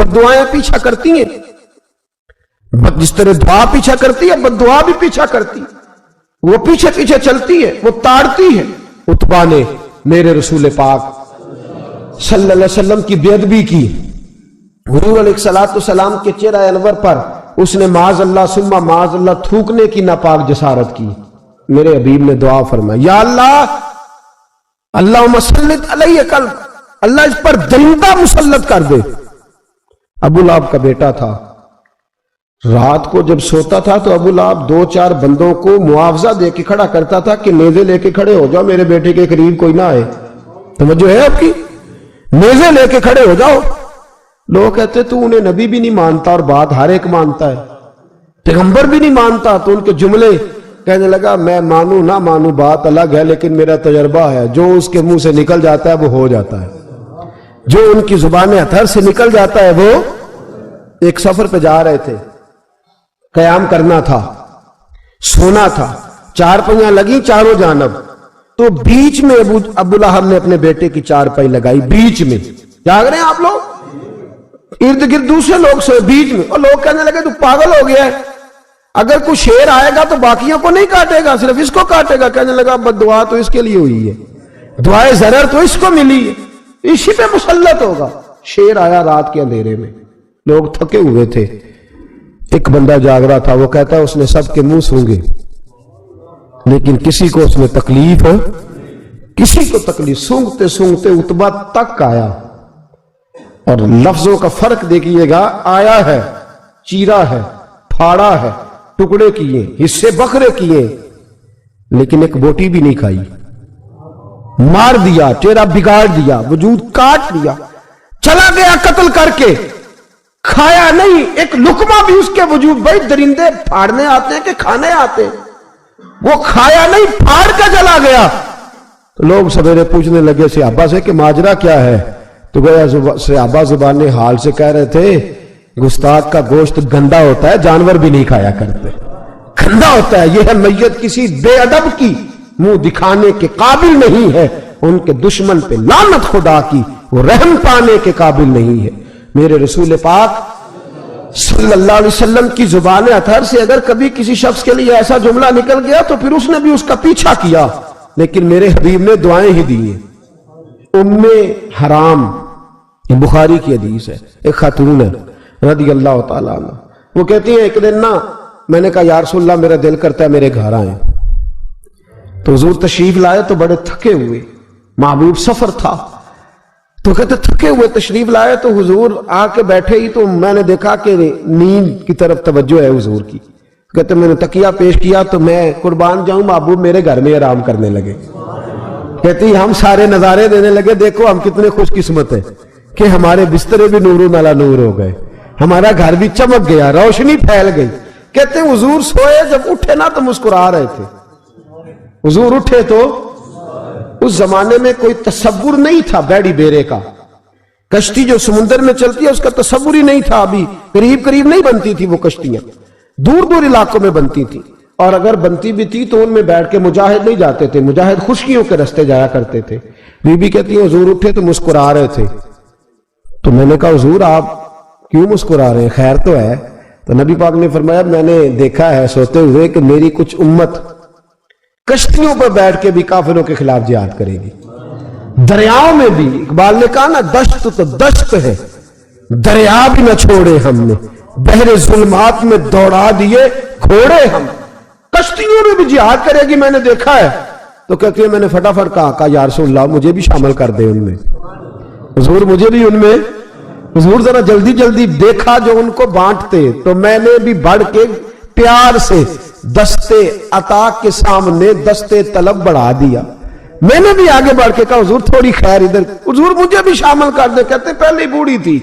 बद दुआएं पीछा करती हैं, जिस तरह दुआ पीछा करती है बद दुआ भी पीछा करती है, वो पीछे पीछे चलती है, वो ताड़ती है। उतबा ने मेरे रसूल पाक सल्लल्लाहु अलैहि वसल्लम की बेअदबी की, हुजूर अलैहिस्सलाम के चेहरा अनवर पर उसने माज़ अल्लाह सुम्मा माज़ अल्लाह थूकने की नापाक जसारत की। मेरे हबीब ने दुआ फरमाई, या अल्लाह अल्लाहुम्मा सल्लित अलैहि कल्ब, अल्लाह इस पर दरिंदा मुसल्लत कर दे। अबू लहब का बेटा था, रात को जब सोता था तो अबू लहब 2-4 बंदों को मुआवजा दे के खड़ा करता था कि नेज़े लेके खड़े हो जाओ, मेरे बेटे के करीब कोई ना आए। समझो है आपकी, नेज़े लेके खड़े हो जाओ। लोग कहते तू उन्हें नबी भी नहीं मानता और बात हर एक मानता है, पैगंबर भी नहीं मानता। तो उनके जुमले कहने लगा, मैं मानू ना मानू बात अलग है, लेकिन मेरा तजर्बा है, जो उसके मुंह से निकल जाता है वो हो जाता है, जो उनकी जुबान अथर से निकल जाता है वो। एक सफर पे जा रहे थे, कयाम करना था, सोना था, 4 पहियां लगी चारों जानब, तो बीच में अबू लहब ने अपने बेटे की 4 पाई लगाई, बीच में। जाग रहे हैं आप लोग, इर्द गिर्द दूसरे लोग सोए बीच में, और लोग कहने लगे तू पागल हो गया है, अगर कोई शेर आएगा तो बाकियों को नहीं काटेगा, सिर्फ इसको काटेगा। कहने लगा बद्दुआ तो इसके लिए हुई है, दुआए ज़रर तो इसको मिली है, इसी पे मुसल्लत होगा। शेर आया रात के अंधेरे में, लोग थके हुए थे, एक बंदा जाग रहा था, वो कहता है उसने सबके मुंह सूंघे लेकिन किसी को उसमें तकलीफ है, किसी को तकलीफ। सूंघते सूंघते उतबा तक आया, और लफ्जों का फर्क देखिएगा, आया है, चीरा है, फाड़ा है, टुकड़े किए, हिस्से बखरे किए, लेकिन एक बोटी भी नहीं खाई। मार दिया, चेहरा बिगाड़ दिया, वजूद काट दिया, चला गया कत्ल करके, खाया नहीं, एक लुकमा भी उसके वजूद। भाई दरिंदे फाड़ने आते हैं कि खाने आते हैं, वो खाया नहीं, फाड़ कर चला गया। तो लोग सवेरे पूछने लगे सहाबा से कि माजरा क्या है, तो गया सहाबा जुबान हाल से कह रहे थे गुस्ताख का गोश्त गंदा होता है, जानवर भी नहीं खाया करते, गंदा होता है, यह है मैयत किसी बेअदब की मुंह दिखाने के काबिल नहीं है, उनके दुश्मन पे लानत खुदा की, वो रहम पाने के काबिल नहीं है। मेरे रसूल पाक सल्लल्लाहु अलैहि वसल्लम की जुबान अथर से अगर कभी किसी शख्स के लिए ऐसा जुमला निकल गया तो फिर उसने भी उसका पीछा किया, लेकिन मेरे हबीब ने दुआएं ही दी हैं। उम्मे हराम, बुखारी की हदीस है, एक खातून है रज़ी अल्लाह तआला अन्हा, वो कहती है एक दिन ना मैंने कहा या रसूलल्लाह मेरा दिल करता है मेरे घर आए, तो हुजूर तशरीफ लाए तो बड़े थके हुए, महबूब सफर था, तो कहते थके हुए तशरीफ लाए, तो हुजूर आके बैठे ही तो मैंने देखा कि नींद की तरफ तवज्जो है हुजूर की। कहते मैंने तकिया पेश किया तो मैं कुर्बान जाऊं महबूब मेरे घर में आराम करने लगे। कहती हम सारे नजारे देने लगे, देखो हम कितने खुशकिस्मत है कि हमारे बिस्तरे भी नूर नाला नूर हो गए, हमारा घर भी चमक गया, रोशनी फैल गई। कहते हुजूर सोए, जब उठे ना तो मुस्कुरा रहे थे। हुजूर उठे तो उस जमाने में कोई तसव्वुर नहीं था बैड़ी बेरे का, कश्ती जो समुद्र में चलती है उसका तसव्वुर ही नहीं था, अभी करीब करीब नहीं बनती थी वो कश्तियां, दूर दूर इलाकों में बनती थी, और अगर बनती भी थी तो उनमें बैठ के मुजाहिद नहीं जाते थे, मुजाहिद खुशकियों के रास्ते जाया करते थे। बीबी कहती है हुजूर उठे तो मुस्कुरा रहे थे, तो मैंने कहा हुजूर आप क्यों मुस्कुरा रहे हैं, खैर तो है? तो नबी पाक ने फरमाया मैंने देखा है सोते हुए कि मेरी कुछ उम्मत कश्तियों पर बैठ के भी काफिरों के खिलाफ जिहाद करेगी, दरियाओं में भी। इकबाल ने कहा ना दश्त तो दश्त है, दरिया भी न छोड़े हमने, बहरे जुल्मात में दौड़ा दिए घोड़े हम, कश्तियों में भी जिहाद करेगी मैंने देखा है। तो कहती है मैंने फटाफट कहा या रसूलल्लाह मुझे भी शामिल कर दे उनमें, हुजूर मुझे भी उनमें, हुजूर जरा जल्दी जल्दी देखा जो उनको बांटते, तो मैंने भी बढ़ के प्यार से दस्ते अता के सामने दस्ते तलब बढ़ा दिया। मैंने भी आगे बढ़ के कहा हुजूर थोड़ी खैर इधर, हुजूर मुझे भी शामिल कर दे। कहते पहले ही बूढ़ी थी,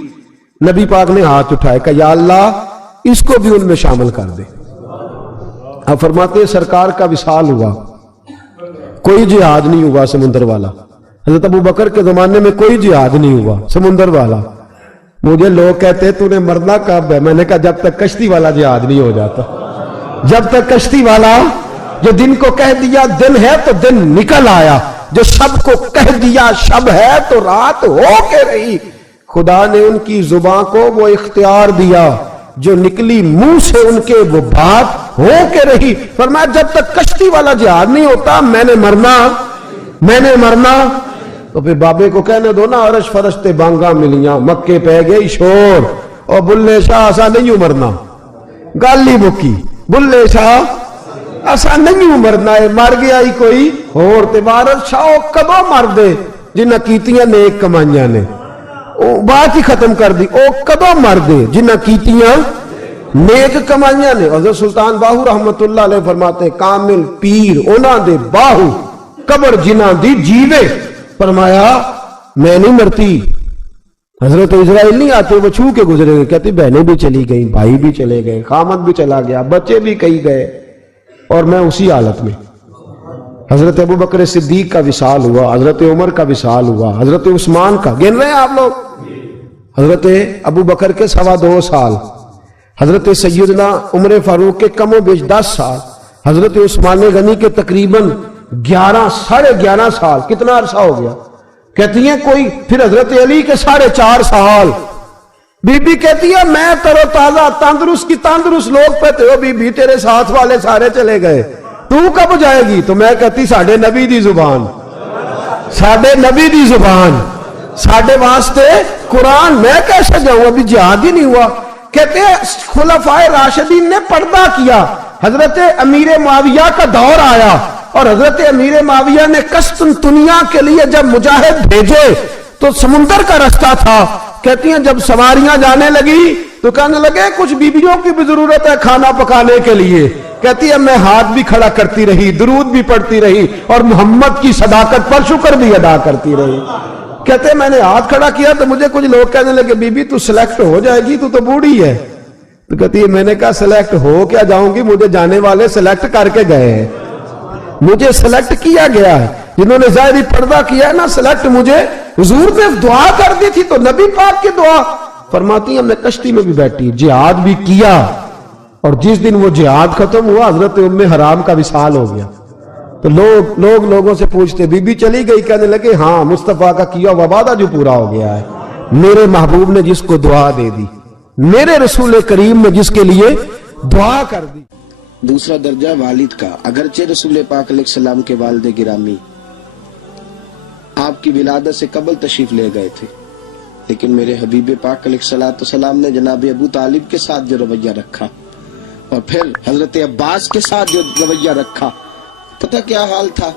नबी पाक ने हाथ उठाया कहा या अल्लाह इसको भी उनमें शामिल कर दे। अब फरमाते सरकार का विसाल हुआ, कोई जिहाद नहीं हुआ समुद्र वाला। हज़रत अबू बकर के जमाने में कोई जिहाद नहीं हुआ समुद्र वाला। मुझे लोग कहते तूने मरना कब है, मैंने कहा जब तक कश्ती वाला जिहाद नहीं हो जाता, जब तक कश्ती वाला जो दिन को कह दिया दिन है तो दिन निकल आया, जो शब को कह दिया शब है तो रात हो के रही। خدا نے ان کی زبان کو وہ اختیار دیا جو نکلی منہ سے ان کے وہ بات ہو کے رہی. فرمایا جب تک کشتی والا جہاد نہیں ہوتا میں نے مرنا. تو پھر بابے کو کہنے دو نا عرش فرشتے بانگا ملیاں مکے پہ گئی شور اور بلے شاہ ایسا نہیں مرنا. گالی مکی بلے شاہ ایسا نہیں مرنا ہے, مر گیا ہی کوئی اور تبارت شاہ کدو مر دے جنہ کیتیاں نیک کمائیاں نے, بات ہی ختم کر دی. او کدو مر دے جنہ کیتیاں نیک کمائیاں نے. حضرت سلطان باہو رحمت اللہ علیہ فرماتے ہیں کامل پیر اونا دے باہو قبر جنہ دی جیوے. فرمایا میں نہیں مرتی. حضرت اسرائیل نہیں آتے وہ چھو کے گزرے گئے, کہتے بہنیں بھی چلی گئیں, بھائی بھی چلے گئے, خامد بھی چلا گیا, بچے بھی کئی گئے, اور میں اسی حالت میں. حضرت ابو بکر صدیق کا وصال ہوا, حضرت عمر کا وصال ہوا, حضرت عثمان کا گن رہے ہیں آپ لوگ, حضرت ابو بکر کے 2.25 سال, حضرت سیدنا عمر فاروق کے کم و بیش 10 سال, حضرت عثمان غنی کے تقریباً 11.5 سال. کتنا عرصہ ہو گیا؟ کہتی ہیں کوئی. پھر حضرت علی کے 4.5 سال. بی بی کہتی ہے میں تر و تازہ تندرست کی تندرست لوگ پہ تھے, بی بی تیرے ساتھ والے سارے چلے گئے, تو کب جائے گی؟ تو میں کہتی ساڑھے نبی دی زبان, ساڑھے نبی دی زبان, ساڑھے واسطے قرآن, میں کیسے جاؤں, ابھی جہاد ہی نہیں ہوا. کہتے ہیں خلفائے راشدین نے پردہ کیا. حضرت امیر معاویہ کا دور آیا اور حضرت امیر معاویہ نے قسطنطنیہ کے لیے جب مجاہد بھیجے تو سمندر کا رستہ تھا. کہتی ہیں جب سواریاں جانے لگی تو کہنے لگے کچھ بیویوں کی بھی ضرورت ہے کھانا پکانے کے لیے. کہتی ہے میں ہاتھ بھی کھڑا کرتی رہی, درود بھی پڑھتی رہی, اور محمد کی صداقت پر شکر بھی ادا کرتی رہی. کہتے ہیں میں نے ہاتھ کھڑا کیا تو مجھے کچھ لوگ کہنے لگے بی بی تو سلیکٹ ہو جائے گی, تو بوڑھی ہے. تو کہتی ہے میں نے کہا سلیکٹ ہو کیا جاؤں گی, مجھے جانے والے سلیکٹ کر کے گئے ہیں, مجھے سلیکٹ کیا گیا ہے. جنہوں نے ظاہری پردہ کیا ہے نا سلیکٹ, مجھے حضور نے دعا کر دی تھی تو نبی پاک کی دعا. فرماتی ہیں ہم نے کشتی میں بھی بیٹھی, جہاد بھی کیا, اور جس دن وہ جہاد ختم ہوا حضرت ام حرام کا وصال ہو گیا. تو لوگوں سے پوچھتے بی بی چلی گئی, کہنے لگے ہاں مصطفیٰ کا کیا ہوا وعدہ جو پورا ہو گیا ہے, میرے محبوب نے جس کو دعا دے دی, میرے رسول کریم نے جس کے لیے دعا کر دی. دوسرا درجہ والد کا. اگرچہ رسول پاک علیہ السلام کے والد گرامی آپ کی ولادت سے قبل تشریف لے گئے تھے, لیکن میرے حبیب پاک علیہ السلام نے جناب ابو طالب کے ساتھ جو رویہ رکھا اور پھر حضرت عباس کے ساتھ جو رویہ رکھا, پتہ کیا حال تھا؟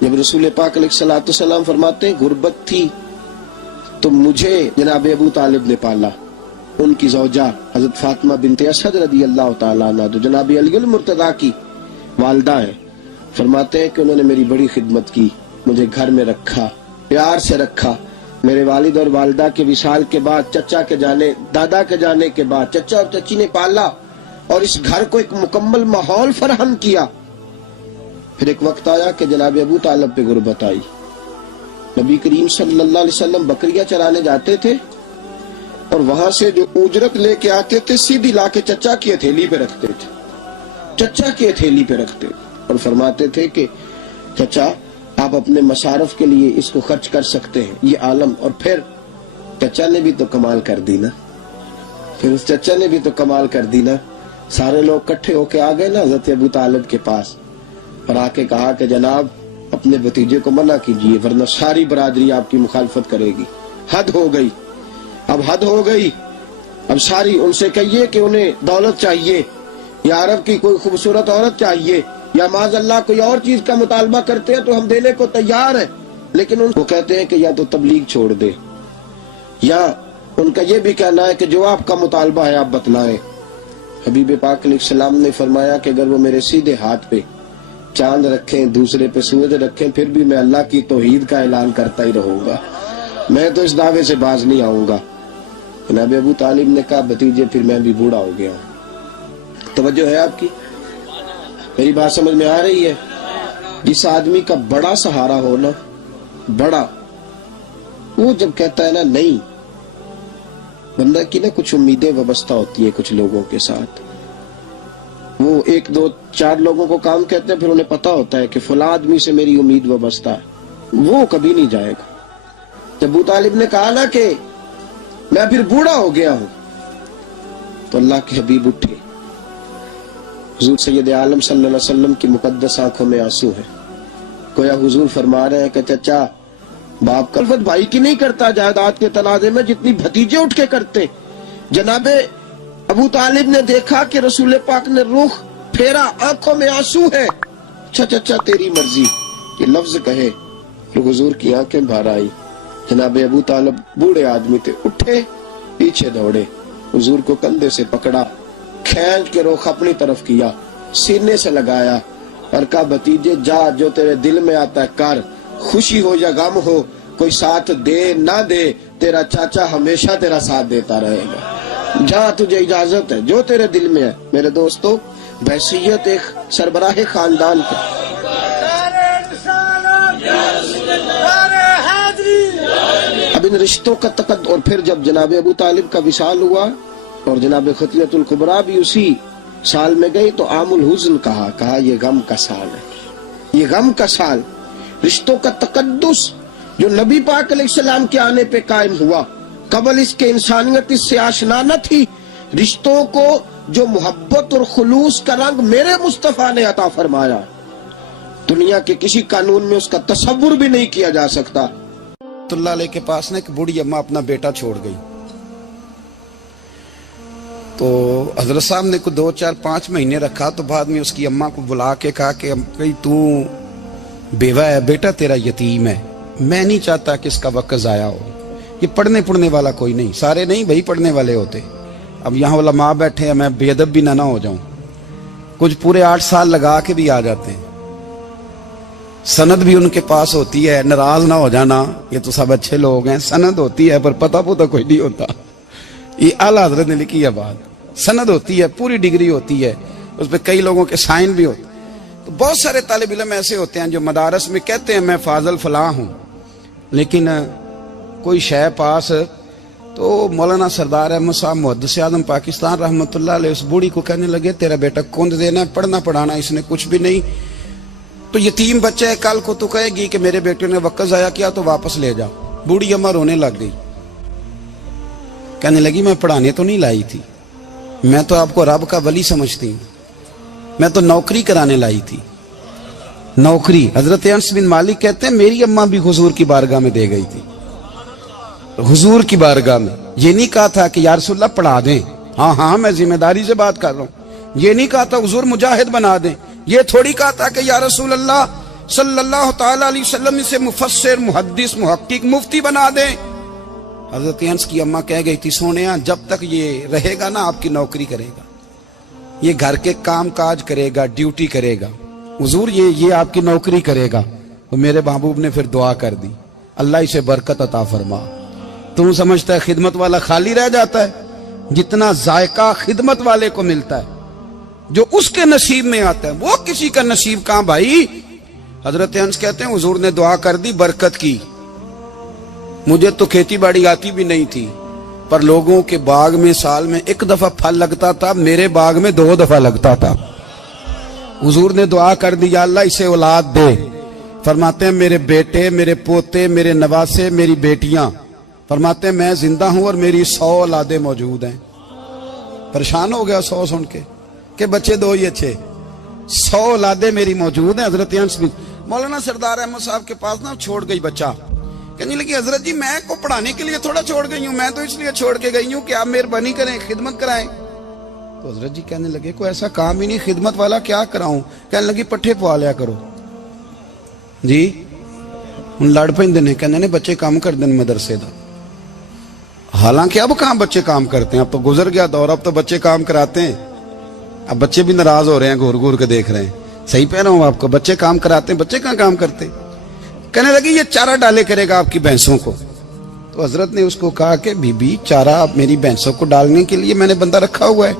جب رسول پاک علیہ السلام فرماتے ہیں غربت تھی تو مجھے جناب ابو طالب نے پالا. ان کی زوجہ حضرت فاطمہ بنت اسد رضی اللہ تعالیٰ عنہ جو جناب علی المرتضیٰ کی والدہ ہیں, فرماتے ہیں کہ انہوں نے میری بڑی خدمت کی, مجھے گھر میں رکھا, پیار سے رکھا. میرے والد اور والدہ کے وصال کے بعد, چچا کے جانے, دادا کے جانے کے بعد چچا اور چچی نے پالا اور اس گھر کو ایک مکمل ماحول فراہم کیا. پھر ایک وقت آیا کہ جناب ابو طالب پہ غربت آئی. نبی کریم صلی اللہ علیہ وسلم بکریاں چرانے جاتے تھے اور وہاں سے جو اجرت لے کے آتے تھے سیدھی لا کے چچا کی ہتھیلی پہ رکھتے تھے, چچا کی ہتھیلی پہ رکھتے, اور فرماتے تھے کہ چچا آپ اپنے مصارف کے لیے اس کو خرچ کر سکتے ہیں, یہ عالم. اور پھر چچا نے بھی تو کمال کر دی نا, پھر اس چچا نے بھی تو کمال کر دی نا. سارے لوگ کٹھے ہو کے آ گئے نا حضرت ابو طالب کے پاس, اور آ کے کہا کہ جناب اپنے بھتیجے کو منع کیجیے ورنہ ساری برادری آپ کی مخالفت کرے گی. حد ہو گئی, اب حد ہو گئی. اب ساری ان سے کہیے کہ انہیں دولت چاہیے یا عرب کی کوئی خوبصورت عورت چاہیے یا معاذ اللہ کوئی اور چیز کا مطالبہ کرتے ہیں تو ہم دینے کو تیار ہیں, لیکن ان کو کہتے ہیں کہ یا تو تبلیغ چھوڑ دے, یا ان کا یہ بھی کہنا ہے کہ جو آپ کا مطالبہ ہے آپ بتلائیں. حبیب پاک علیہ السلام نے فرمایا کہ اگر وہ میرے سیدھے ہاتھ پہ چاند رکھیں, دوسرے پہ سورج رکھیں, پھر بھی میں اللہ کی توحید کا اعلان کرتا ہی رہوں گا, میں تو اس دعوے سے باز نہیں آؤں گا. جناب ابو طالب نے کہا بھتیجے پھر میں بھی بوڑھا ہو گیا ہوں. توجہ ہے آپ کی, میری بات سمجھ میں آ رہی ہے؟ جس آدمی کا بڑا سہارا ہو نا, بڑا, وہ جب کہتا ہے نا نہیں, بندہ کی نا کچھ امیدیں وابستہ ہوتی ہے کچھ لوگوں کے ساتھ. وہ 1 2 4 لوگوں کو کام کہتے ہیں, پھر انہیں پتا ہوتا ہے کہ فلاں آدمی سے میری امید وابستہ ہے, وہ کبھی نہیں جائے گا. जब अबू तालिब ने कहा ना कि मैं फिर बूढ़ा हो गया हूं, तो अल्लाह के हबीब उठे। हुजूर सैयद आलम सल्लल्लाहु अलैहि वसल्लम की मुकद्दस आंखों में आंसू है। गोया हुजूर फरमा रहे हैं कि चाचा, बाप कल्फत भाई की नहीं करता जायदाद के तनाजे में जितनी भतीजे उठ के करते। जनाबे अबू तालिब ने देखा कि रसूल पाक ने रुख फेरा, आंखों में आंसू है। अच्छा चाचा तेरी मर्जी, ये लफ्ज कहे तो हुजूर की आंखें भर आई। जनाबे अबू तालिब बूढ़े आदमी थे, उठे पीछे दौड़े, हुजूर को कंधे से पकड़ा, खींच के रुख अपनी तरफ किया, सीने से लगाया और कहा भतीजे जा, जो तेरे दिल में आता है कर, खुशी हो या गम हो, कोई साथ दे ना दे, तेरा चाचा हमेशा तेरा साथ देता रहेगा। जा, तुझे इजाजत है, जो तेरे दिल में है। मेरे दोस्तों, बहसीयत एक सरबराह खानदान की, अब इन रिश्तों का तकद। और फिर जब जनाब अबू तालिब का विसाल हुआ और जनाब खतियतुल कुबरा भी उसी साल में गई, तो आमुल हुज़्न कहा ये गम का साल है, ये गम का साल। रिश्तों का तकद्दुस जो नबी पाक अलैहिस्सलाम के आने पे कायम हुआ, कबल इसके इंसानियत इससे आशना न थी। रिश्तों को जो मोहब्बत और खुलूस का रंग मेरे मुस्तफा ने अता फरमाया, दुनिया के किसी कानून में उसका तसव्वुर भी नहीं किया जा सकता। तुल्ला अली के पास ना एक बूढ़ी अम्मा अपना बेटा छोड़ गई, तो हजरत साहब ने को 2, 4, 5 महीने रखा। तो बाद में उसकी अम्मा को बुला के कहा कि भाई तू बेवा है, बेटा तेरा यतीम है, मैं नहीं चाहता कि इसका वक्त जाया हो। ये पढ़ने वाला कोई नहीं, सारे नहीं भाई पढ़ने वाले होते। अब यहाँ वाला माँ बैठे हैं, मैं बेअदब भी ना हो जाऊं। कुछ पूरे 8 साल लगा के भी आ जाते हैं, सनद भी उनके पास होती है, नाराज ना हो जाना, ये तो सब अच्छे लोग हैं। सनद होती है पर पता पुता कोई नहीं होता। ये आला हजरत ने लिखी है बात, सनद होती है, पूरी डिग्री होती है, उस पर कई लोगों के साइन भी होते। तो बहुत सारे तालिब इल्म ऐसे होते हैं जो मदारस में कहते हैं मैं फाजल फलां हूं, लेकिन कोई शय पास। तो मौलाना सरदार अहमद साहब मुहद्दिस आज़म पाकिस्तान रहमतुल्लाह अलैह उस बूढ़ी को कहने लगे तेरा बेटा कुंद देना है, पढ़ना पढ़ाना इसने कुछ भी नहीं, तो यतीम बच्चा है, कल को तो कहेगी कि मेरे बेटे ने वक्त जाया किया तो वापस ले जाओ। बूढ़ी अम्मा रोने लग गई, कहने लगी मैं पढ़ाने तो नहीं लाई थी, मैं तो आपको रब का वली समझती हूँ, मैं तो नौकरी कराने लाई थी, नौकरी। हजरत अनस बिन मालिक कहते हैं मेरी अम्मा भी हुजूर की बारगाह में दे गई थी, हुजूर की बारगाह में। ये नहीं कहा था कि या रसूलल्लाह पढ़ा दें, हाँ हाँ मैं जिम्मेदारी से बात कर रहा हूँ। ये नहीं कहा था हुजूर मुजाहिद बना दें, ये थोड़ी कहा था कि या रसूलल्लाह सल्लल्लाहु तआला अलैहि वसल्लम से मुफस्सिर, मुहद्दिस, मुहक्किक, मुफ्ती बना दें। हजरत अनस की अम्मा कह गई थी सोनिया जब तक ये रहेगा ना आपकी नौकरी करेगा, ये घर के काम काज करेगा, ड्यूटी करेगा, हुजूर ये आपकी नौकरी करेगा। तो मेरे महबूब ने फिर दुआ कर दी, अल्लाह इसे बरकत अता फरमा। तुम समझता है खिदमत वाला खाली रह जाता है? जितना जायका खिदमत वाले को मिलता है, जो उसके नसीब में आता है, वो किसी का नसीब कहां भाई। हजरत अनस कहते हैं हुजूर ने दुआ कर दी, बरकत की। मुझे तो खेती बाड़ी आती भी नहीं थी, पर लोगों के बाग में साल में 1 दफा फल लगता था, मेरे बाग में 2 दफा लगता था। हुजूर ने दुआ कर दी अल्लाह इसे औलाद दे। फरमाते हैं मेरे बेटे, मेरे पोते, मेरे नवासे, मेरी बेटियां, फरमाते हैं मैं जिंदा हूं और मेरी 100 औलादे मौजूद हैं। परेशान हो गया 100 सुन के बच्चे 2 ही अच्छे, 100 औलादे मेरी मौजूद हैं। हजरत अनस बिन मौलाना सरदार अहमद साहब के पास ना छोड़ गई बच्चा, कहने लगी हजरत जी मैं को पढ़ाने के लिए थोड़ा छोड़ गई हूँ, मैं तो इसलिए छोड़ के गई हूँ कि आप मेहरबानी करें, खिदमत कराएं। तो हजरत जी कहने लगे कोई ऐसा काम ही नहीं, खिदमत वाला क्या कराऊं। कहने लगी पट्ठे पवा लिया करो जी। हूं लड़ पैंदे ने, कहने ने बच्चे काम कर दें मदरसे का। हालांकि अब कहां बच्चे काम करते हैं, अब तो गुजर गया दौर, अब तो बच्चे काम कराते हैं। अब बच्चे भी नाराज हो रहे हैं, घूर घूर के देख रहे हैं। सही कह रहा हूं आपको, बच्चे काम कराते हैं, बच्चे कहां काम करते। कहने लगी ये चारा डाले करेगा आपकी भैंसों को। तो हजरत ने उसको कहा कि बीबी चारा मेरी भैंसों को डालने के लिए मैंने बंदा रखा हुआ है,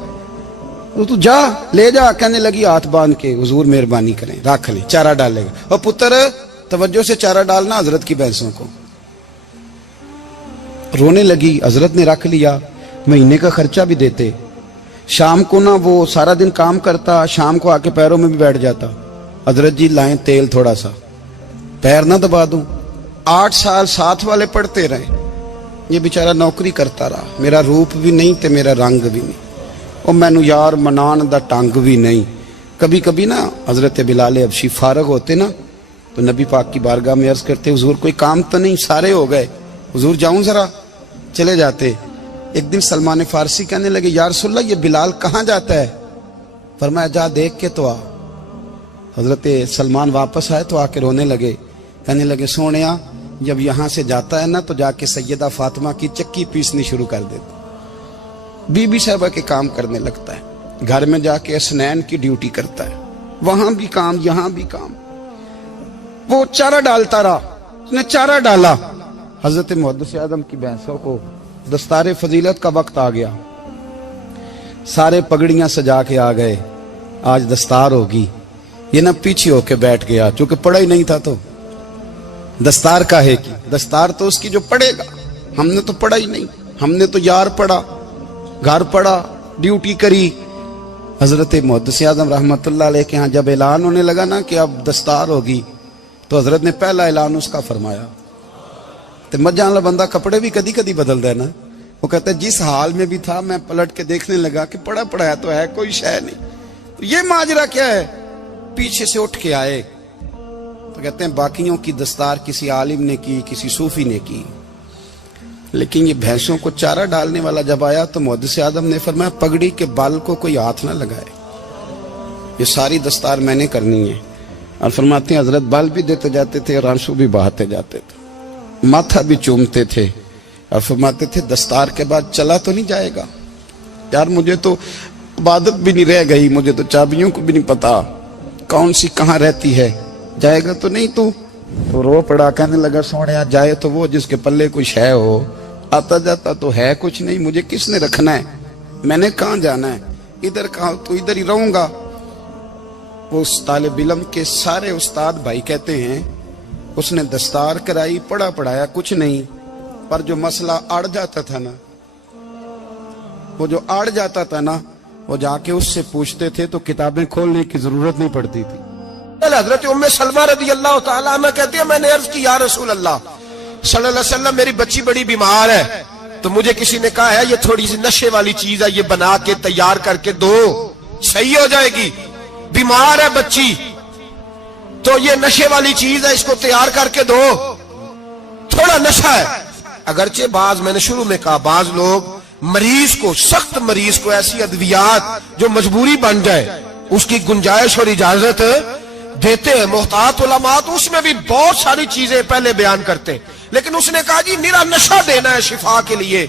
तो तू जा ले जा। कहने लगी हाथ बांध के हुजूर मेहरबानी करें, रख ले, चारा डालेगा। और पुत्र तवज्जो से चारा डालना हजरत की भैंसों को। रोने लगी, हजरत ने रख लिया, महीने का खर्चा भी देते। शाम को ना वो सारा दिन काम करता, शाम को आके पैरों में भी बैठ जाता। हजरत जी लाएं तेल थोड़ा सा, पैर ना दबा दूं। 8 साल साथ वाले पढ़ते रहे, ये बेचारा नौकरी करता रहा, मेरा रूप भी नहीं ते मेरा रंग भी नहीं, और मैनू यार मनान दा टंग भी नहीं। कभी कभी ना हजरत बिलाल हबशी फारग होते ना तो नबी पाक की बारगाह में अर्ज करते, हुजूर कोई काम तो नहीं, सारे हो गए, हुजूर जाऊं जरा, चले जाते। एक दिन सलमान फारसी कहने लगे, या रसूलल्लाह ये बिलाल कहाँ जाता है? फरमाया जा देख के तो आ। हजरत सलमान वापस आए तो आके रोने लगे, कहने लगे सोनिया जब यहाँ से जाता है ना तो जाके सैयदा फातिमा की चक्की पीसनी शुरू कर देता, बीबी साहबा के काम करने लगता है, घर में जाके असनैन की ड्यूटी करता है, वहां भी काम यहाँ भी काम। वो चारा डालता रहा, उसने चारा डाला। हजरत मुहद्दिस आदम की भैंसों को दस्तारे फजीलत का वक्त आ गया, सारे पगड़ियां सजा के आ गए, आज दस्तार होगी। ये ना पीछे होके बैठ गया, चूंकि पढ़ा ही नहीं था तो दस्तार काहे की, दस्तार तो उसकी जो पढ़ेगा, हमने तो पढ़ा ही नहीं, हमने तो यार पढ़ा, घर पढ़ा, ड्यूटी करी। हजरत मुहद्दिस आदम रहमतुल्लाह अलैह के यहाँ जब ऐलान होने लगा ना कि अब दस्तार होगी, तो हजरत ने पहला ऐलान उसका फरमाया। तो मजा वाला बंदा कपड़े भी कदी कदी बदलता है ना, वो कहता है जिस हाल में भी था मैं पलट के देखने लगा कि पढ़ा पढ़ाया तो है, कोई शय नहीं, तो ये माजरा क्या है? पीछे से उठ के आए तो कहते हैं बाकियों की दस्तार किसी आलिम ने की, किसी सूफी ने की, लेकिन ये भैंसों को चारा डालने वाला जब आया तो मुहद्दिस आदम ने फरमाया पगड़ी के बाल को कोई हाथ ना लगाए, ये सारी दस्तार मैंने करनी है। और फरमाते हैं हजरत बाल भी देते जाते थे और आंसू भी बहाते जाते थे, माथा भी चूमते थे, और फरमाते थे दस्तार के बाद चला तो नहीं जाएगा यार, मुझे तो इबादत भी नहीं रह गई, मुझे तो चाबियों को भी नहीं पता कौन सी कहाँ रहती है, जाएगा तो नहीं तू? तो रो पड़ा, कहने लगा सोनिया जाए तो वो जिसके पल्ले कुछ है हो, आता जाता तो है कुछ नहीं, मुझे किसने रखना है, मैंने कहाँ जाना है, इधर कहाँ, तो इधर ही रहूंगा। वो उस तालिब इल्म के सारे उस्ताद भाई कहते हैं उसने दस्तार कराई, पढ़ा पढ़ाया कुछ नहीं, पर जो मसला अड़ जाता था ना, वो जो अड़ जाता था ना, वो जाके उससे पूछते थे तो किताबें खोलने की जरूरत नहीं पड़ती थी। हजरत उम्मे सलमा रदी अल्लाह तआला अन्हा कहती है मैंने अर्ज की या रसूल अल्लाह सल्लल्लाहु अलैहि वसल्लम मेरी बच्ची बड़ी बीमार है, तो मुझे किसी ने कहा है ये थोड़ी सी नशे वाली चीज है, ये बना के तैयार करके दो, सही हो जाएगी। बीमार है बच्ची तो ये नशे वाली चीज है, इसको तैयार करके दो, थोड़ा नशा है। अगरचे बाज, मैंने शुरू में कहा, बाज लोग मरीज को, सख्त मरीज को ऐसी अद्वियात जो मजबूरी बन जाए उसकी गुंजाइश और इजाजत देते हैं। मोहतात उलमा तो उसमें भी बहुत सारी चीजें पहले बयान करते हैं, लेकिन उसने कहा जी निरा नशा देना है शिफा के लिए।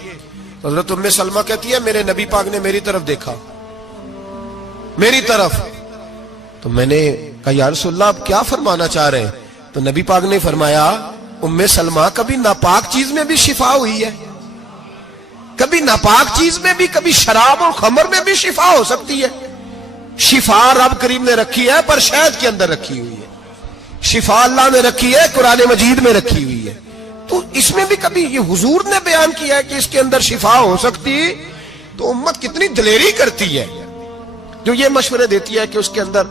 हजरत उम्मे सलमा कहती है मेरे नबी पाक ने मेरी तरफ देखा, मेरी तरफ, तो मैंने कहा या रसूलल्लाह आप क्या फरमाना चाह रहे हैं? तो नबी पाक ने फरमाया उम्मे सलमा कभी नापाक चीज में भी शिफा हुई है, कभी नापाक चीज में भी, कभी शराब और खमर में भी शिफा हो सकती है। शिफा रब करीम ने रखी है पर शहद के अंदर रखी हुई है, शिफा अल्लाह ने रखी है कुरान मजीद में रखी हुई है, तो इसमें भी कभी ये हुजूर ने बयान किया है कि इसके अंदर शिफा हो सकती, तो उम्मत कितनी दलेरी करती है जो ये मशवरे देती है कि उसके अंदर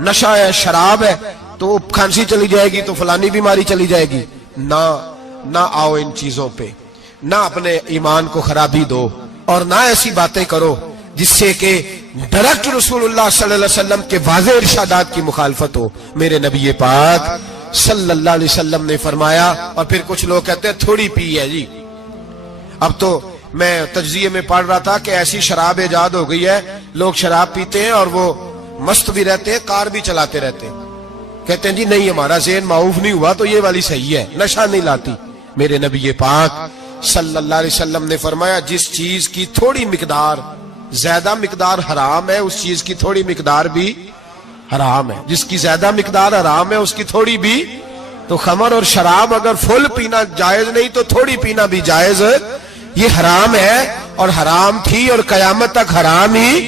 नशा है, शराब है, तो खांसी चली जाएगी तो फलानी बीमारी चली जाएगी। ना आओ इन चीजों पे, ना अपने ईमान को खराबी दो, और ना ऐसी बातें करो जिससे कि डायरेक्ट रसूलुल्लाह सल्लल्लाहु अलैहि वसल्लम के वाज़ेह इरशादात की मुखालफत हो। मेरे नबी पाक सल्लल्लाहु अलैहि वसल्लम ने फरमाया, और फिर कुछ लोग कहते हैं थोड़ी पी है जी। अब तो मैं तज्जिये में पढ़ रहा था कि ऐसी शराब इजाद हो गई है, लोग शराब पीते हैं और वो मस्त भी रहते हैं, कार भी चलाते रहते हैं, कहते हैं जी नहीं हमारा ज़हन माऊफ नहीं हुआ तो ये वाली सही है, नशा नहीं लाती। मेरे नबी पाक सल्लल्लाहु अलैहि वसल्लम ने फरमाया जिस चीज की थोड़ी मिकदार, ज्यादा मिकदार हराम है, उस चीज की थोड़ी मिकदार भी हराम है, जिसकी ज्यादा मिकदार हराम है उसकी थोड़ी भी। तो खमर और शराब अगर फुल पीना जायज नहीं तो थोड़ी पीना भी जायज, ये हराम है और हराम थी और कयामत तक हराम ही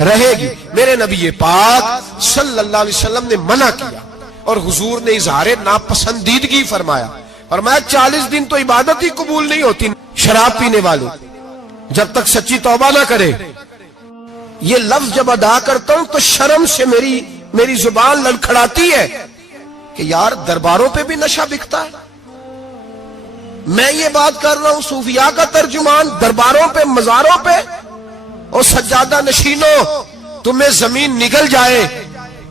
रहेगी। मेरे नबी पाक सल्लल्लाहु अलैहि वसल्लम ने मना किया और हुजूर ने इजहार नापसंदीदगी फरमाया, फरमाया 40 दिन तो इबादत ही कबूल नहीं होती शराब पीने वाले जब तक सच्ची तौबा ना करे। ये लफ्ज जब अदा करता हूं तो शर्म से मेरी जुबान लड़खड़ाती है कि यार दरबारों पे भी नशा बिकता है, میں یہ بات کر رہا ہوں صوفیاء کا ترجمان، درباروں پہ مزاروں پہ، اور سجادہ نشینوں تمہیں زمین نگل جائے،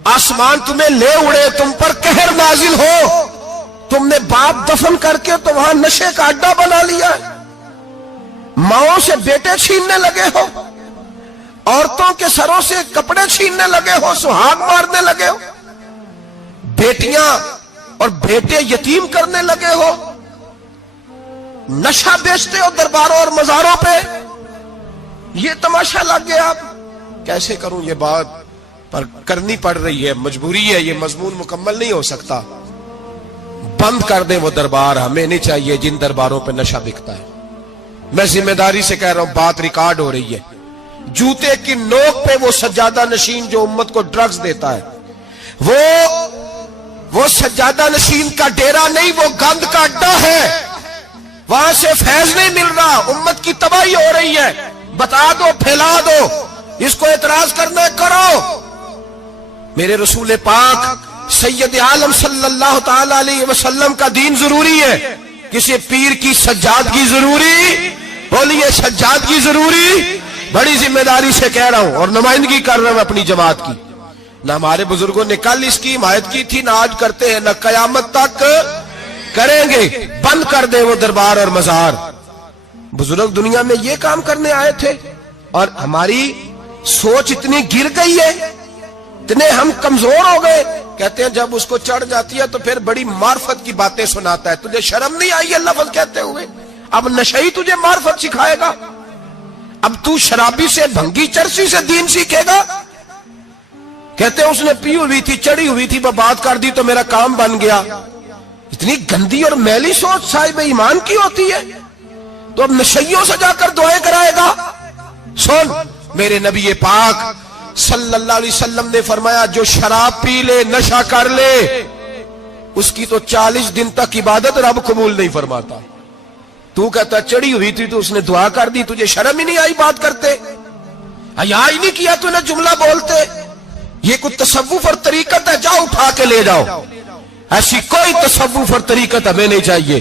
آسمان تمہیں لے اڑے، تم پر قہر نازل ہو، تم نے باپ دفن کر کے تو وہاں نشے کا اڈا بنا لیا، ماؤں سے بیٹے چھیننے لگے ہو، عورتوں کے سروں سے کپڑے چھیننے لگے ہو، سہاگ مارنے لگے ہو، بیٹیاں اور بیٹے یتیم کرنے لگے ہو، نشہ بیچتے ہو درباروں اور مزاروں پہ، یہ تماشا لگ گیا۔ آپ کیسے کروں یہ بات، پر کرنی پڑ رہی ہے، مجبوری ہے، یہ مضمون مکمل نہیں ہو سکتا۔ بند کر دیں وہ دربار، ہمیں نہیں چاہیے جن درباروں پہ نشہ بکتا ہے۔ میں ذمہ داری سے کہہ رہا ہوں، بات ریکارڈ ہو رہی ہے۔ جوتے کی نوک پہ وہ سجادہ نشین جو امت کو ڈرگز دیتا ہے، وہ سجادہ نشین کا ڈیرا نہیں، وہ گند کا اڈا ہے، وہاں سے فیض نہیں مل رہا، امت کی تباہی ہو رہی ہے۔ بتا دو، پھیلا دو، اس کو اعتراض کرنا ہے کرو۔ میرے رسول پاک سید عالم صلی اللہ تعالی علیہ وسلم کا دین ضروری ہے، کسی پیر کی سجادگی ضروری؟ بولیے سجادگی ضروری؟ بڑی ذمہ داری سے کہہ رہا ہوں اور نمائندگی کر رہا ہوں اپنی جماعت کی۔ نہ ہمارے بزرگوں نے کل اس کی حمایت کی تھی، نہ آج کرتے ہیں، نہ قیامت تک کریں گے۔ بند کر دے وہ دربار اور مزار۔ بزرگ دنیا میں یہ کام کرنے آئے تھے، اور ہماری سوچ اتنی گر گئی ہے، اتنے ہم کمزور ہو گئے۔ کہتے ہیں جب اس کو چڑھ جاتی ہے تو پھر بڑی معرفت کی باتیں سناتا ہے۔ تجھے شرم نہیں آئی ہے لفظ کہتے ہوئے؟ اب نشئی تجھے معرفت سکھائے گا؟ اب تو شرابی سے، بھنگی چرسی سے دین سیکھے گا؟ کہتے ہیں اس نے پی ہوئی تھی، چڑھی ہوئی تھی، بات کر دی تو میرا کام بن گیا۔ اتنی گندی اور میلی سوچ صاحب ایمان کی ہوتی ہے، تو اب نشیوں سے جا کر دعائیں کرائے گا؟ سن، میرے نبی پاک صلی اللہ علیہ وسلم نے فرمایا جو شراب پی لے، نشہ کر لے، اس کی تو 40 دن تک عبادت رب قبول نہیں فرماتا۔ تو کہتا چڑھی ہوئی تھی تو اس نے دعا کر دی، تجھے شرم ہی نہیں آئی بات کرتے؟ حیا ہی نہیں کیا تو نے جملہ بولتے؟ یہ کوئی تصوف اور طریقت ہے؟ جاؤ اٹھا کے لے جاؤ۔ ایسی کوئی تصوف اور طریقت ہمیں نہیں چاہیے،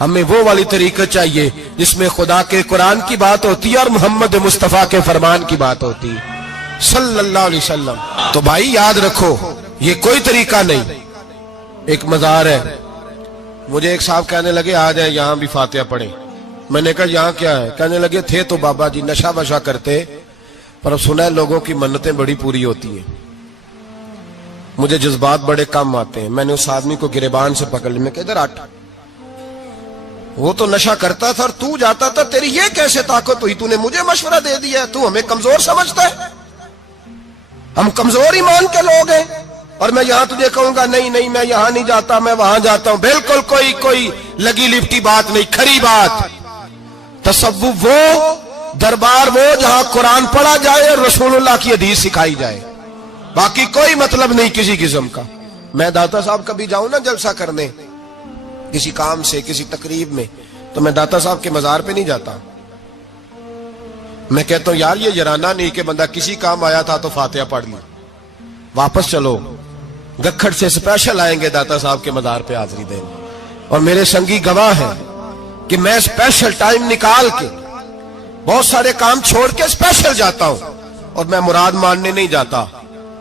ہمیں وہ والی طریقت چاہیے جس میں خدا کے قرآن کی بات ہوتی ہے اور محمد مصطفیٰ کے فرمان کی بات ہوتی ہے صلی اللہ علیہ وسلم۔ تو بھائی یاد رکھو، یہ کوئی طریقہ نہیں۔ ایک مزار ہے، مجھے ایک صاحب کہنے لگے آ جائیں یہاں بھی فاتحہ پڑھیں۔ میں نے کہا یہاں کیا ہے؟ کہنے لگے تھے تو بابا جی نشہ وشہ کرتے، پر اب سنا ہے لوگوں کی منتیں بڑی پوری ہوتی ہیں، مجھے جذبات بڑے کم آتے ہیں۔ میں نے اس آدمی کو گریبان سے پکڑ لی، میں کہ ادھر ہٹ، وہ تو نشہ کرتا تھا اور تو جاتا تھا، تیری یہ کیسے طاقت ہوئی؟ تو نے مجھے مشورہ دے دیا، تو ہمیں کمزور سمجھتا ہے؟ ہم کمزور ایمان کے لوگ ہیں، اور میں یہاں تجھے کہوں گا نہیں نہیں میں یہاں نہیں جاتا، میں وہاں جاتا ہوں۔ بالکل کوئی لگی لپٹی بات نہیں، کھری بات۔ تصوف وہ، دربار وہ جہاں قرآن پڑھا جائے اور رسول اللہ کی حدیث سکھائی جائے، باقی کوئی مطلب نہیں کسی قسم کا۔ میں داتا صاحب کبھی جاؤں نا جلسہ کرنے کسی کام سے، کسی تقریب میں، تو میں داتا صاحب کے مزار پہ نہیں جاتا۔ میں کہتا ہوں یار یہ یرانہ نہیں کہ بندہ کسی کام آیا تھا تو فاتحہ پڑھ لی، واپس چلو۔ گکھڑ سے سپیشل آئیں گے داتا صاحب کے مزار پہ حاضری دینے، اور میرے سنگی گواہ ہیں کہ میں سپیشل ٹائم نکال کے بہت سارے کام چھوڑ کے سپیشل جاتا ہوں، اور میں مراد ماننے نہیں جاتا،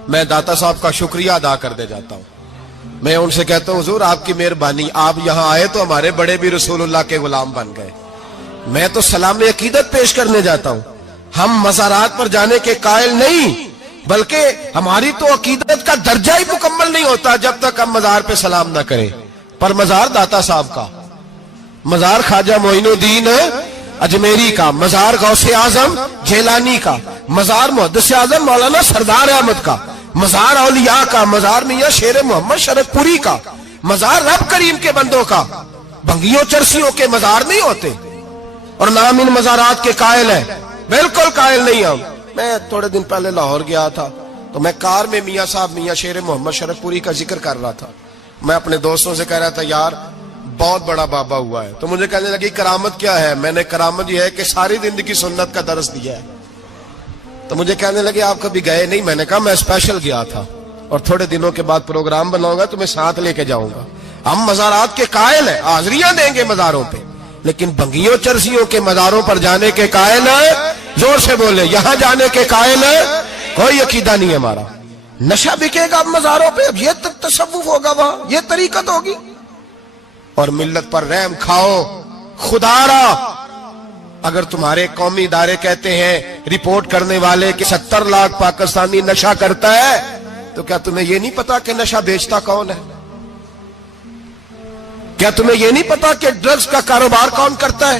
میں داتا صاحب کا شکریہ ادا کر دے جاتا ہوں۔ میں ان سے کہتا ہوں حضور آپ کی مہربانی، آپ یہاں آئے تو ہمارے بڑے بھی رسول اللہ کے غلام بن گئے۔ میں تو سلام عقیدت پیش کرنے جاتا ہوں، ہم مزارات پر جانے کے قائل نہیں، بلکہ ہماری تو عقیدت کا درجہ ہی مکمل نہیں ہوتا جب تک ہم مزار پہ سلام نہ کریں۔ پر مزار داتا صاحب کا، مزار خواجہ معین الدین اجمیری کا، مزار غوث اعظم جیلانی کا، مزار محدث اعظم مولانا سردار احمد کا، مزار اولیاء کا، مزار میاں شیر محمد شرف پوری کا، مزار رب کریم کے بندوں کا۔ بھنگیوں چرسیوں کے مزار نہیں ہوتے، اور نام ان مزارات کے قائل ہے، بالکل قائل نہیں ہم۔ میں تھوڑے دن پہلے لاہور گیا تھا، تو میں کار میں میاں صاحب میاں شیر محمد شرف پوری کا ذکر کر رہا تھا۔ میں اپنے دوستوں سے کہہ رہا تھا یار بہت بڑا بابا ہوا ہے، تو مجھے کہنے لگی کرامت کیا ہے؟ میں نے کرامت یہ ہے کہ ساری زندگی سنت کا درس دیا ہے۔ تو مجھے کہنے لگے آپ کبھی گئے نہیں؟ میں نے کہا میں اسپیشل گیا تھا، اور تھوڑے دنوں کے بعد پروگرام بناؤں گا تو میں ساتھ لے کے جاؤں گا۔ ہم مزارات کے قائل ہیں، حاضریاں دیں گے مزاروں پہ، لیکن بھنگیوں چرسیوں کے مزاروں پر جانے کے قائل ہے، زور سے بولے، یہاں جانے کے قائل ہے، کوئی عقیدہ نہیں ہے ہمارا۔ نشہ بکے گا اب مزاروں پہ، اب یہ تصوف ہوگا وہاں، یہ طریقت ہوگی، اور ملت پر رحم کھاؤ۔ خدا را اگر تمہارے قومی ادارے کہتے ہیں رپورٹ کرنے والے کہ 70 لاکھ پاکستانی نشہ کرتا ہے، تو کیا تمہیں یہ نہیں پتا کہ نشہ بیچتا کون ہے؟ کیا تمہیں یہ نہیں پتا کہ ڈرگز کا کاروبار کون کرتا ہے؟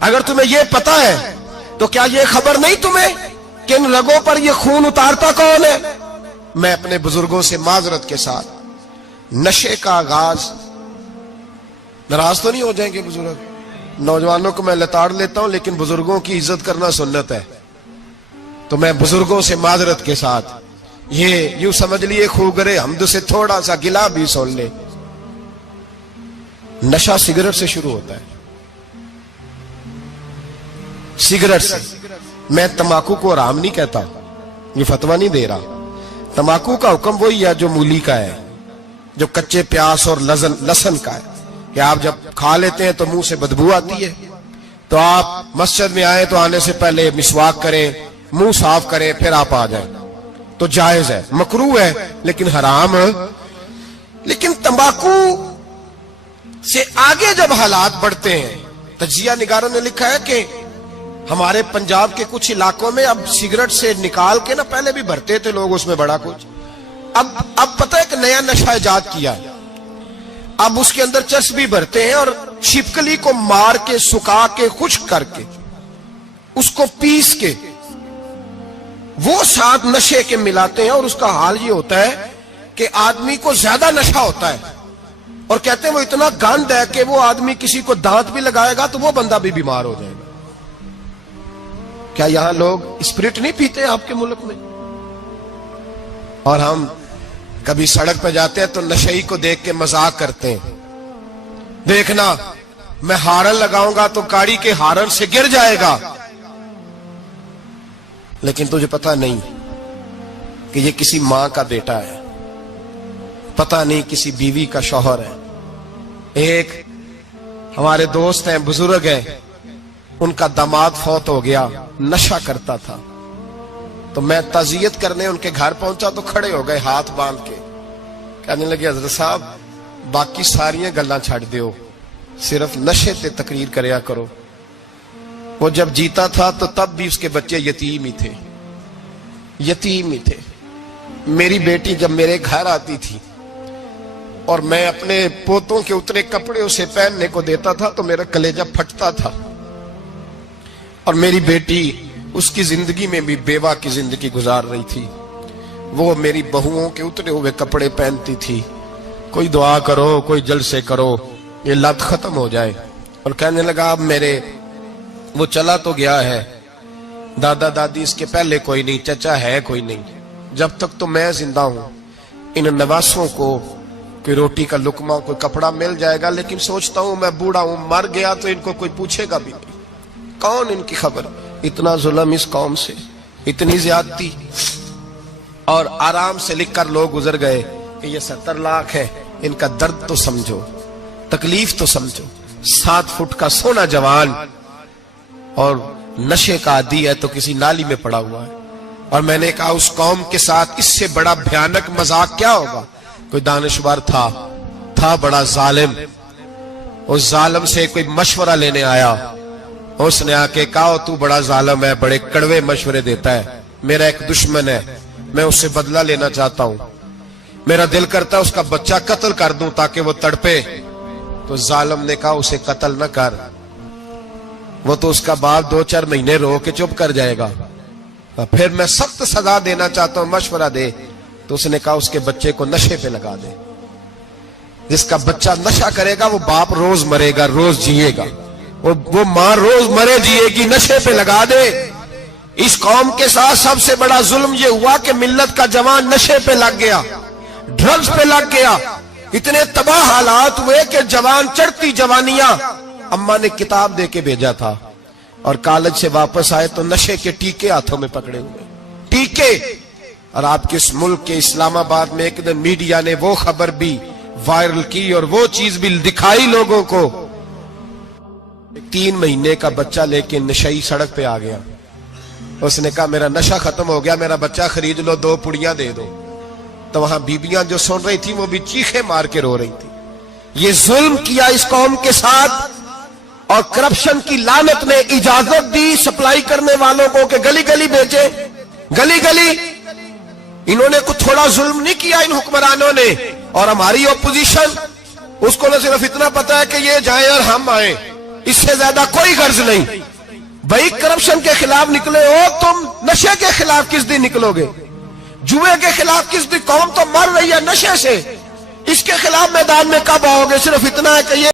اگر تمہیں یہ پتا ہے تو کیا یہ خبر نہیں تمہیں کہ ان رگوں پر یہ خون اتارتا کون ہے؟ میں اپنے بزرگوں سے معذرت کے ساتھ، نشے کا آغاز، ناراض تو نہیں ہو جائیں گے بزرگ، نوجوانوں کو میں لتاڑ لیتا ہوں لیکن بزرگوں کی عزت کرنا سنت ہے، تو میں بزرگوں سے معذرت کے ساتھ یہ یوں سمجھ لیے خوگرے حمد سے تھوڑا سا گلا بھی سن لے۔ نشہ سگریٹ سے شروع ہوتا ہے، سگریٹ سے۔ میں تمباکو کو حرام نہیں کہتا، یہ فتویٰ نہیں دے رہا، تمباکو کا حکم وہی ہے جو مولی کا ہے، جو کچے پیاز اور لہسن کا ہے، کہ آپ جب کھا لیتے ہیں تو منہ سے بدبو آتی ہے، تو آپ مسجد میں آئیں تو آنے سے پہلے مسواک کریں، منہ صاف کریں، پھر آپ آ جائیں، تو جائز ہے، مکروہ ہے لیکن حرام ہے۔ لیکن تمباکو سے آگے جب حالات بڑھتے ہیں، تجزیہ نگاروں نے لکھا ہے کہ ہمارے پنجاب کے کچھ علاقوں میں اب سگریٹ سے نکال کے، نہ پہلے بھی بھرتے تھے لوگ اس میں بڑا کچھ، اب پتہ ہے کہ نیا نشہ ایجاد کیا ہے، اب اس کے اندر چربی بھرتے ہیں اور چھپکلی کو مار کے، سکھا کے، خشک کر کے، اس کو پیس کے وہ ساتھ نشے کے ملاتے ہیں، اور اس کا حال یہ ہوتا ہے کہ آدمی کو زیادہ نشہ ہوتا ہے، اور کہتے ہیں وہ اتنا گند ہے کہ وہ آدمی کسی کو دانت بھی لگائے گا تو وہ بندہ بھی بیمار ہو جائے گا۔ کیا یہاں لوگ اسپرٹ نہیں پیتے آپ کے ملک میں؟ اور ہم کبھی سڑک پہ جاتے ہیں تو نشئی کو دیکھ کے مذاق کرتے ہیں، دیکھنا میں ہارن لگاؤں گا تو گاڑی کے ہارن سے گر جائے گا، لیکن تجھے پتا نہیں کہ یہ کسی ماں کا بیٹا ہے، پتا نہیں کسی بیوی کا شوہر ہے۔ ایک ہمارے دوست ہیں، بزرگ ہیں، ان کا داماد فوت ہو گیا، نشہ کرتا تھا، تو میں تعزیت کرنے ان کے گھر پہنچا تو کھڑے ہو گئے ہاتھ باندھ کے، کہنے لگے حضرت صاحب باقی ساریاں گلاں چھڑ دیو، صرف نشے تے تقریر کریا کرو۔ وہ جب جیتا تھا تو تب بھی اس کے بچے یتیم ہی تھے، یتیم ہی تھے۔ میری بیٹی جب میرے گھر آتی تھی اور میں اپنے پوتوں کے اتنے کپڑے اسے پہننے کو دیتا تھا تو میرا کلیجہ پھٹتا تھا، اور میری بیٹی اس کی زندگی میں بھی بیوہ کی زندگی گزار رہی تھی، وہ میری بہوؤں کے اترے ہوئے کپڑے پہنتی تھی، کوئی دعا کرو، کوئی جلسے کرو، یہ لت ختم ہو جائے۔ اور کہنے لگا اب میرے وہ چلا تو گیا ہے، دادا دادی اس کے پہلے کوئی نہیں، چچا ہے کوئی نہیں، جب تک تو میں زندہ ہوں ان نواسوں کو کوئی روٹی کا لقمہ، کوئی کپڑا مل جائے گا، لیکن سوچتا ہوں میں بوڑھا ہوں، مر گیا تو ان کو کوئی پوچھے گا بھی نہیں، کون ان کی خبر۔ اتنا ظلم اس قوم سے، اتنی زیادتی، اور آرام سے لکھ کر لوگ گزر گئے کہ یہ 70 لاکھ ہے، ان کا درد تو سمجھو، تکلیف تو سمجھو۔ 7 فٹ کا سونا جوان اور نشے کا عادی ہے تو کسی نالی میں پڑا ہوا ہے۔ اور میں نے کہا اس قوم کے ساتھ اس سے بڑا بھیانک مذاق کیا ہوگا؟ کوئی دانشور تھا بڑا ظالم، اس ظالم سے کوئی مشورہ لینے آیا، اس نے آ کے کہا تو بڑا ظالم ہے، بڑے کڑوے مشورے دیتا ہے، میرا ایک دشمن ہے، میں اس سے بدلہ لینا چاہتا ہوں، میرا دل کرتا ہے اس کا بچہ قتل کر دوں تاکہ وہ تڑپے۔ تو ظالم نے کہا اسے قتل نہ کر، وہ تو اس کا باپ 2-4 مہینے رو کے چپ کر جائے گا، پھر میں سخت سزا دینا چاہتا ہوں، مشورہ دے۔ تو اس نے کہا اس کے بچے کو نشے پہ لگا دے، جس کا بچہ نشہ کرے گا وہ باپ روز مرے گا، روز جیے گا، وہ ماں روز مرے جیے گی، نشے پہ لگا دے۔ اس قوم کے ساتھ سب سے بڑا ظلم یہ ہوا کہ ملت کا جوان نشے پہ لگ گیا، ڈرگز پہ لگ گیا، اتنے تباہ حالات ہوئے کہ جوان چڑھتی جوانیاں، اماں نے کتاب دے کے بھیجا تھا، اور کالج سے واپس آئے تو نشے کے ٹیکے ہاتھوں میں پکڑے ہوئے، ٹیکے۔ اور آپ کے اس ملک کے اسلام آباد میں ایک دن میڈیا نے وہ خبر بھی وائرل کی اور وہ چیز بھی دکھائی لوگوں کو 3 महीने का बच्चा लेके नशई सड़क पे आ गया, उसने कहा मेरा नशा खत्म हो गया, मेरा बच्चा खरीद लो, 2 पुड़ियां दे दो। तो वहां बीबियां जो सुन रही थी वो भी चीखे मार के रो रही थी। ये जुल्म किया इस कौम के साथ, और करप्शन की लानत ने इजाजत दी सप्लाई करने वालों को कि गली गली बेचे, गली गली। इन्होंने कुछ थोड़ा जुल्म नहीं किया इन हुक्मरानों ने। और हमारी ऑपोजिशन, उसको न सिर्फ इतना पता है कि ये जाए और हम आए, इससे ज्यादा कोई गर्ज नहीं। भाई करप्शन के खिलाफ निकले हो तुम, नशे के खिलाफ किस दिन निकलोगे? जुए के खिलाफ किस दिन? कौम तो मर रही है नशे से, इसके खिलाफ मैदान में कब आओगे? सिर्फ इतना है कि ये